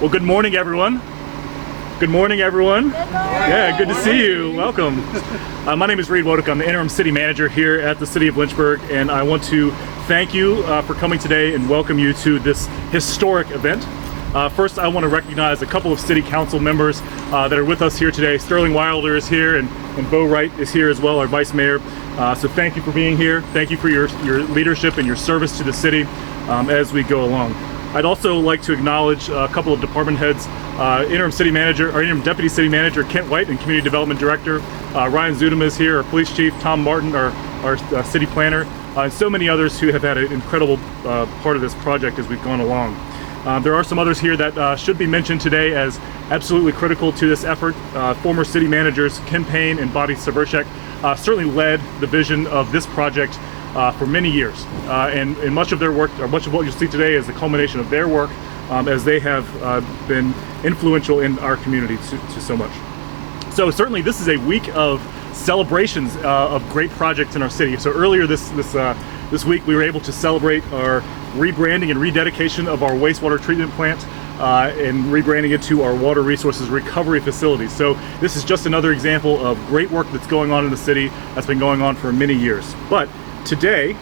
Well, good morning, everyone. Good morning, everyone. Good morning. Yeah, good to see you. Welcome. My name is Reed Wodick. I'm the interim city manager here at the city of Lynchburg, and I want to thank you for coming today and welcome you to this historic event. First, I want to recognize a couple of city council members that are with us here today. Sterling Wilder is here, and Bo Wright is here as well, our vice mayor. So thank you for being here. Thank you for your leadership and your service to the city as we go along. I'd also like to acknowledge a couple of department heads, interim deputy city manager Kent White and community development director Ryan Zudema is here, our police chief Tom Martin, our city planner, and so many others who have had an incredible part of this project as we've gone along. There are some others here that should be mentioned today as absolutely critical to this effort. Former city managers Ken Payne and Bobby Severchek certainly led the vision of this project for many years, and much of their work, or much of what you'll see today, is the culmination of their work as they have been influential in our community to so much. So certainly this is a week of celebrations of great projects in our city. So earlier this week we were able to celebrate our rebranding and rededication of our wastewater treatment plant and rebranding it to our water resources recovery facilities. So this is just another example of great work that's going on in the city that's been going on for many years. But today,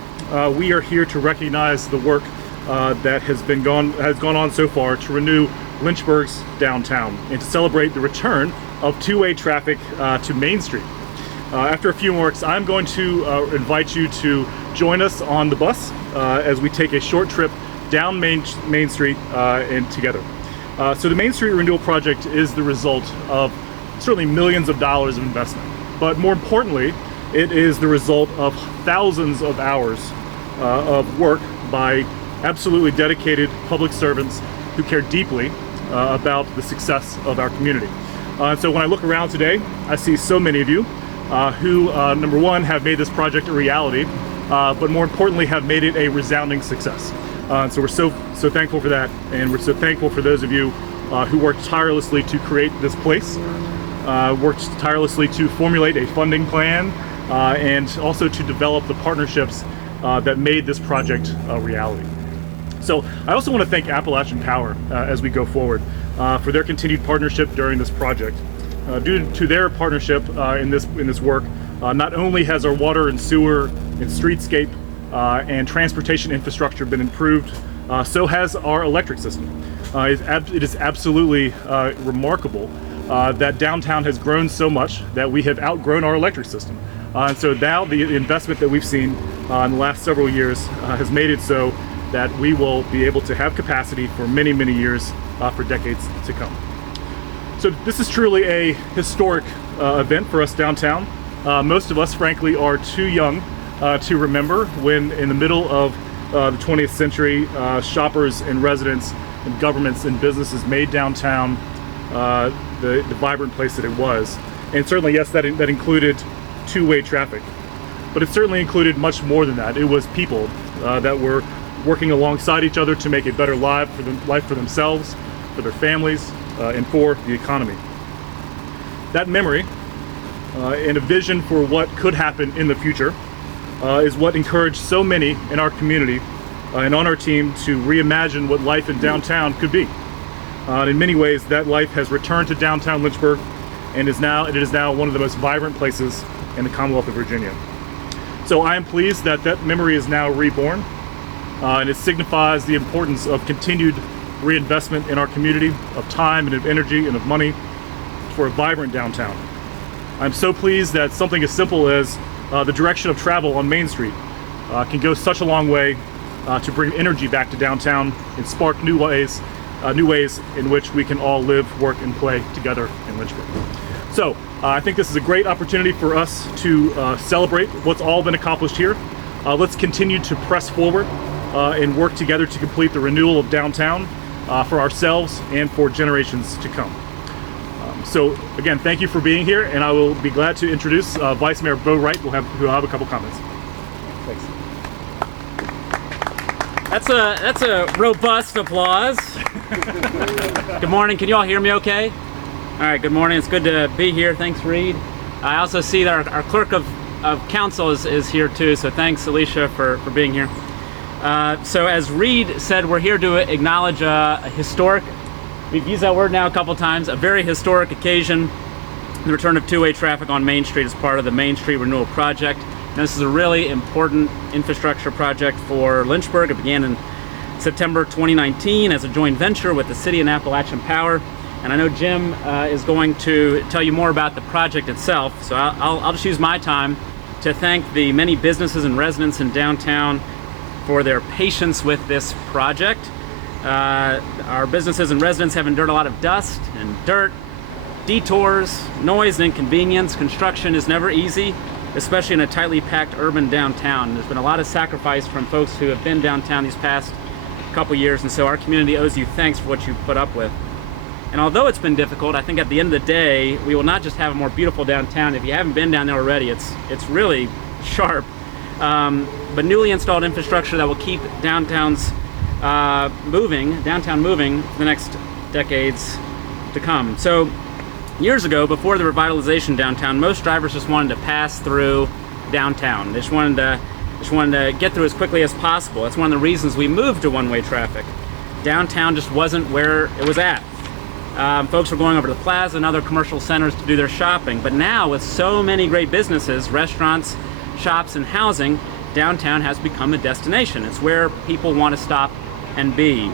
we are here to recognize the work that has gone on so far to renew Lynchburg's downtown and to celebrate the return of two-way traffic to Main Street. After a few remarks, I'm going to invite you to join us on the bus as we take a short trip down Main Street and together. So the Main Street Renewal Project is the result of certainly millions of dollars of investment, but more importantly, it is the result of thousands of hours of work by absolutely dedicated public servants who care deeply about the success of our community. So when I look around today, I see so many of you who, number one, have made this project a reality, but more importantly, have made it a resounding success. So we're so thankful for that, and we're so thankful for those of you who worked tirelessly to create this place, worked tirelessly to formulate a funding plan, and also to develop the partnerships that made this project a reality. So I also want to thank Appalachian Power as we go forward for their continued partnership during this project. Due to their partnership in this work, not only has our water and sewer and streetscape and transportation infrastructure been improved, so has our electric system. It is absolutely remarkable that downtown has grown so much that we have outgrown our electric system. And so now the investment that we've seen in the last several years has made it so that we will be able to have capacity for many, many years for decades to come. So this is truly a historic event for us downtown. Most of us, frankly, are too young to remember when in the middle of the 20th century, shoppers and residents and governments and businesses made downtown the vibrant place that it was. And certainly, yes, that included two-way traffic, but it certainly included much more than that. It was people that were working alongside each other to make a better life for themselves, for their families, and for the economy. That memory and a vision for what could happen in the future is what encouraged so many in our community and on our team to reimagine what life in downtown could be. In many ways, that life has returned to downtown Lynchburg, and it is now one of the most vibrant places in the Commonwealth of Virginia. So I am pleased that memory is now reborn, and it signifies the importance of continued reinvestment in our community, of time and of energy and of money for a vibrant downtown. I'm so pleased that something as simple as the direction of travel on Main Street can go such a long way to bring energy back to downtown and spark new ways in which we can all live, work, and play together in Lynchburg. So I think this is a great opportunity for us to celebrate what's all been accomplished here. Let's continue to press forward and work together to complete the renewal of downtown for ourselves and for generations to come. So again, thank you for being here, and I will be glad to introduce Vice Mayor Bo Wright, who will have a couple comments. Thanks. That's a robust applause. Good morning. Can you all hear me okay? All right, good morning. It's good to be here. Thanks, Reed. I also see that our clerk of council is here too, so thanks, Alicia, for being here. So as Reed said, we're here to acknowledge a historic we've used that word now a couple times, a very historic occasion, the return of two-way traffic on Main Street as part of the Main Street Renewal Project. Now, this is a really important infrastructure project for Lynchburg. It began in September 2019 as a joint venture with the City and Appalachian Power. And I know Jim is going to tell you more about the project itself, so I'll just use my time to thank the many businesses and residents in downtown for their patience with this project. Our businesses and residents have endured a lot of dust and dirt, detours, noise, and inconvenience. Construction is never easy, especially in a tightly packed urban downtown. There's been a lot of sacrifice from folks who have been downtown these past couple years, and so our community owes you thanks for what you've put up with. And although it's been difficult, I think at the end of the day, we will not just have a more beautiful downtown. If you haven't been down there already, it's really sharp. But newly installed infrastructure that will keep downtown moving for the next decades to come. So years ago, before the revitalization downtown, most drivers just wanted to pass through downtown. They just wanted to get through as quickly as possible. That's one of the reasons we moved to one-way traffic. Downtown just wasn't where it was at. Folks were going over to the plaza and other commercial centers to do their shopping. But now, with so many great businesses, restaurants, shops, and housing, downtown has become a destination. It's where people want to stop and be.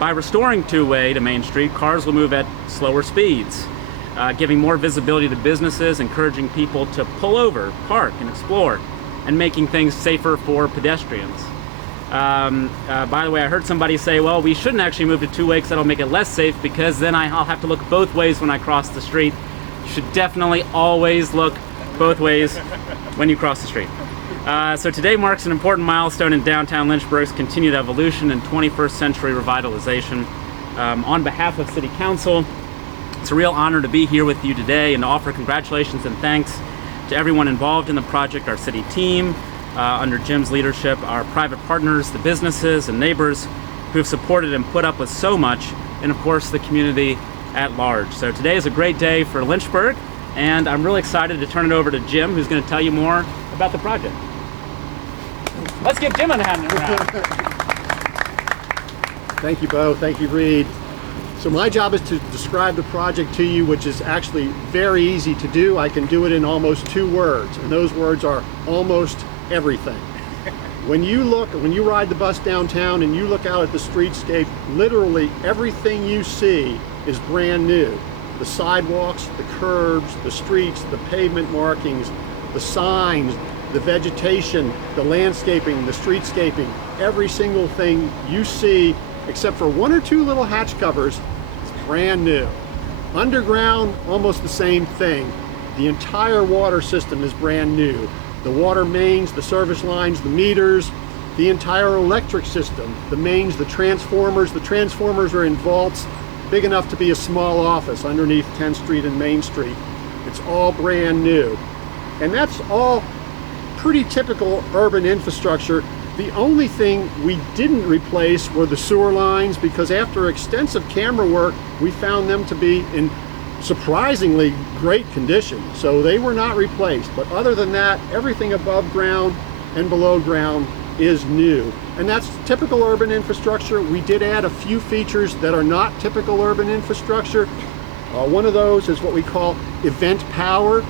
By restoring two-way to Main Street, cars will move at slower speeds, giving more visibility to businesses, encouraging people to pull over, park, and explore, and making things safer for pedestrians. By the way, I heard somebody say, well, we shouldn't actually move to two-way because that'll make it less safe, because then I'll have to look both ways when I cross the street. You should definitely always look both ways when you cross the street. So today marks an important milestone in downtown Lynchburg's continued evolution and 21st century revitalization. On behalf of City Council, it's a real honor to be here with you today and to offer congratulations and thanks to everyone involved in the project, our city team, under Jim's leadership, our private partners, the businesses and neighbors who have supported and put up with so much, and of course the community at large. So today is a great day for Lynchburg, and I'm really excited to turn it over to Jim, who's going to tell you more about the project. Let's give Jim a hand around. Thank you, Bo. Thank you, Reed. So my job is to describe the project to you, which is actually very easy to do. I can do it in almost 2 words, and those words are almost everything. When you ride the bus downtown and you look out at the streetscape, literally everything you see is brand new. The sidewalks, the curbs, the streets, the pavement markings, the signs, the vegetation, the landscaping, the streetscaping, every single thing you see, except for 1 or 2 little hatch covers, is brand new. Underground, almost the same thing. The entire water system is brand new. The water mains, the service lines, the meters, the entire electric system, the mains, the transformers. The transformers are in vaults big enough to be a small office underneath 10th Street and Main Street. It's all brand new. And that's all pretty typical urban infrastructure. The only thing we didn't replace were the sewer lines, because after extensive camera work, we found them to be in surprisingly great condition. So they were not replaced. But other than that, everything above ground and below ground is new. And that's typical urban infrastructure. We did add a few features that are not typical urban infrastructure. One of those is what we call event power.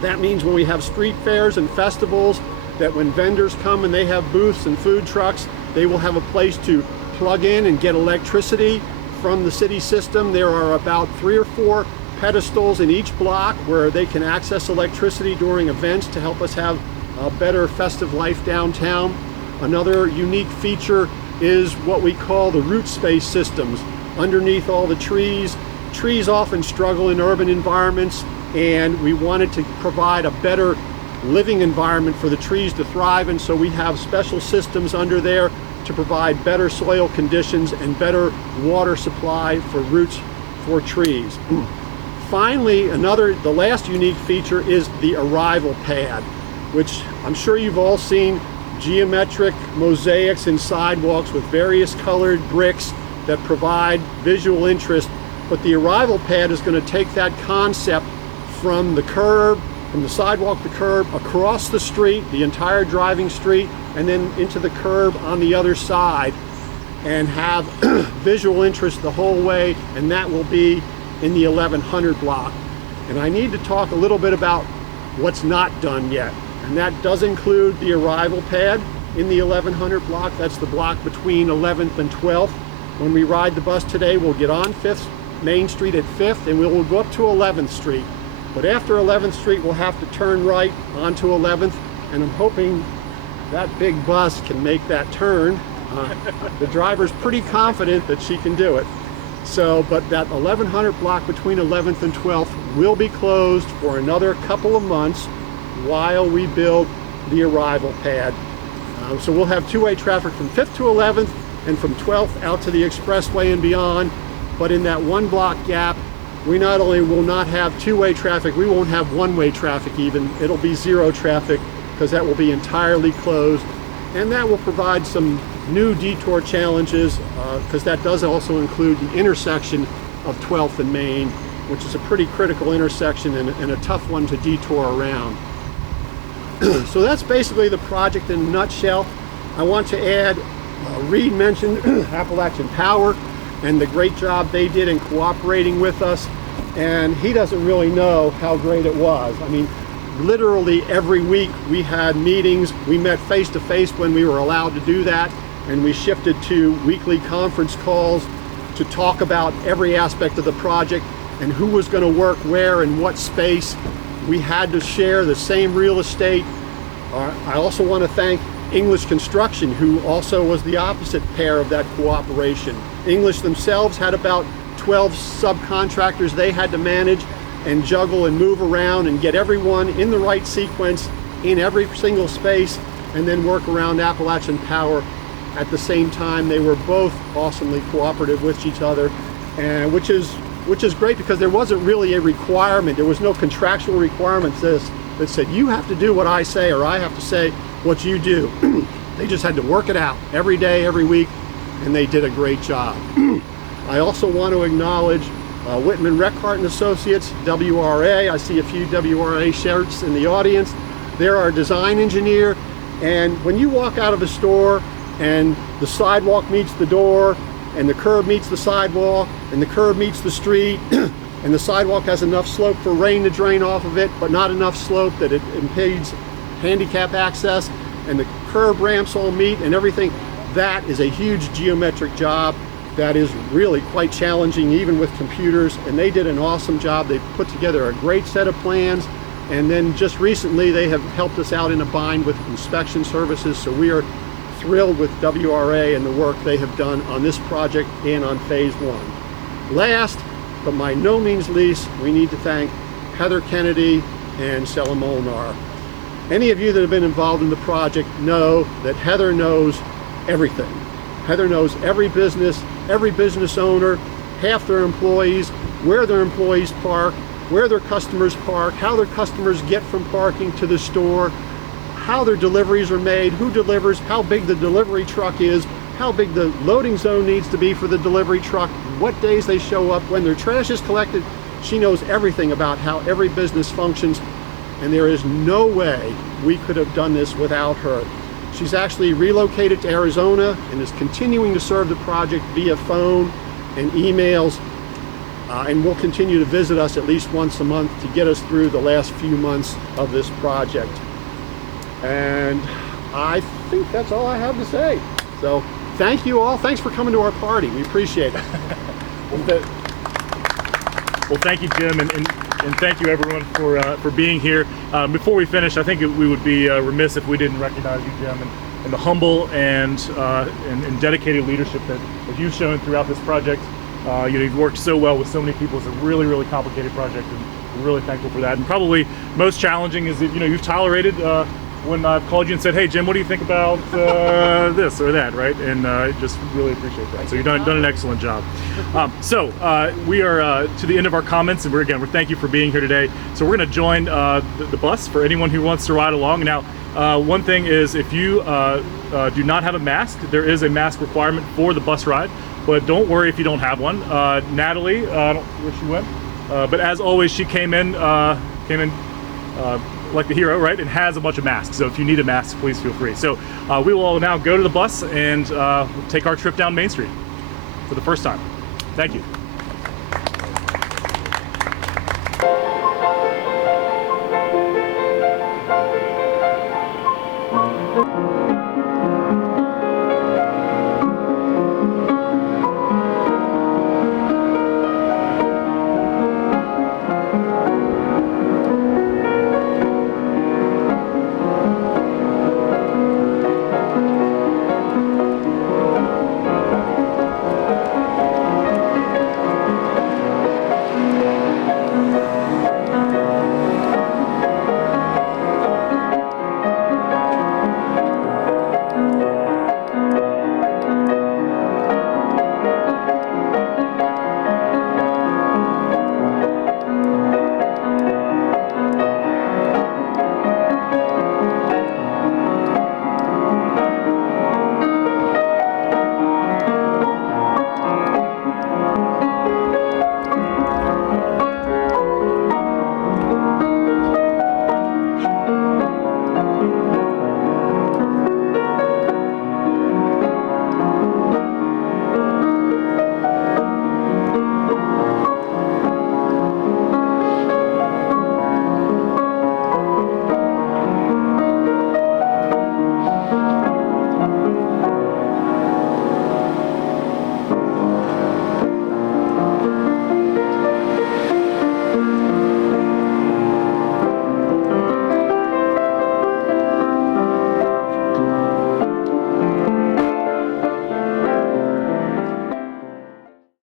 That means when we have street fairs and festivals, that when vendors come and they have booths and food trucks, they will have a place to plug in and get electricity from the city system. There are about 3 or 4 pedestals in each block where they can access electricity during events to help us have a better festive life downtown. Another unique feature is what we call the root space systems. Underneath all the trees, trees often struggle in urban environments, and we wanted to provide a better living environment for the trees to thrive in, so we have special systems under there to provide better soil conditions and better water supply for roots for trees. Finally, the last unique feature is the arrival pad, which I'm sure you've all seen, geometric mosaics in sidewalks with various colored bricks that provide visual interest. But the arrival pad is going to take that concept from the curb, from the sidewalk to curb, across the street, the entire driving street, and then into the curb on the other side. and have visual interest the whole way, and that will be in the 1100 block. And I need to talk a little bit about what's not done yet, and that does include the arrival pad in the 1100 block. That's the block between 11th and 12th. When we ride the bus today, we'll get on Main Street at 5th, and we will go up to 11th Street. But after 11th Street, we'll have to turn right onto 11th, and I'm hoping that big bus can make that turn. The driver's pretty confident that she can do it. So, but that 1100 block between 11th and 12th will be closed for another couple of months while we build the arrival pad. So we'll have two-way traffic from 5th to 11th and from 12th out to the expressway and beyond. But in that one block gap, we not only will not have two-way traffic, we won't have one-way traffic even. It'll be zero traffic because that will be entirely closed. And that will provide some new detour challenges because that does also include the intersection of 12th and Main, which is a pretty critical intersection and a tough one to detour around. So that's basically the project in a nutshell. I want to add, Reed mentioned Appalachian Power and the great job they did in cooperating with us, and he doesn't really know how great it was. I mean, literally every week we had meetings. We met face to face when we were allowed to do that, and we shifted to weekly conference calls to talk about every aspect of the project and who was going to work where and what space. We had to share the same real estate. I also want to thank English Construction, who also was the opposite pair of that cooperation. English themselves had about 12 subcontractors they had to manage and juggle and move around and get everyone in the right sequence in every single space, and then work around Appalachian Power at the same time. They were both awesomely cooperative with each other, and which is great because there wasn't really a requirement. There was no contractual requirements that said you have to do what I say or I have to say what you do. They just had to work it out every day, every week, and they did a great job. I also want to acknowledge Whitman Reckhart and Associates, WRA. I see a few WRA shirts in the audience. They're our design engineer, and when you walk out of a store and the sidewalk meets the door and the curb meets the sidewalk and the curb meets the street and the sidewalk has enough slope for rain to drain off of it but not enough slope that it impedes handicap access, and the curb ramps all meet and everything, that is a huge geometric job that is really quite challenging even with computers, and they did an awesome job. They put together a great set of plans, and then just recently they have helped us out in a bind with inspection services, so we are thrilled with WRA and the work they have done on this project and on phase one. Last, but by no means least, we need to thank Heather Kennedy and Sela Molnar. Any of you that have been involved in the project know that Heather knows everything. Heather knows every business owner, half their employees, where their employees park, where their customers park, how their customers get from parking to the store, how their deliveries are made, who delivers, how big the delivery truck is, how big the loading zone needs to be for the delivery truck, what days they show up, when their trash is collected. She knows everything about how every business functions, and there is no way we could have done this without her. She's actually relocated to Arizona and is continuing to serve the project via phone and emails, and will continue to visit us at least once a month to get us through the last few months of this project. And I think that's all I have to say. So thank you all. Thanks for coming to our party. We appreciate it. Well, thank you, Jim, and thank you everyone for being here. Before we finish, I think we would be remiss if we didn't recognize you, Jim, and the humble and dedicated leadership that you've shown throughout this project. You've worked so well with so many people. It's a really, really complicated project, and we're really thankful for that. And probably most challenging is that you've tolerated when I've called you and said, "Hey, Jim, what do you think about this or that?" Right? And just really appreciate that. So you've done an excellent job. So we are to the end of our comments, and we're thank you for being here today. So we're going to join the bus for anyone who wants to ride along. Now, one thing is, if you do not have a mask, there is a mask requirement for the bus ride. But don't worry if you don't have one. Natalie, I don't know where she went, but as always, she came in like the hero, right? And has a bunch of masks. So if you need a mask, please feel free. So we will now go to the bus and take our trip down Main Street for the first time. Thank you.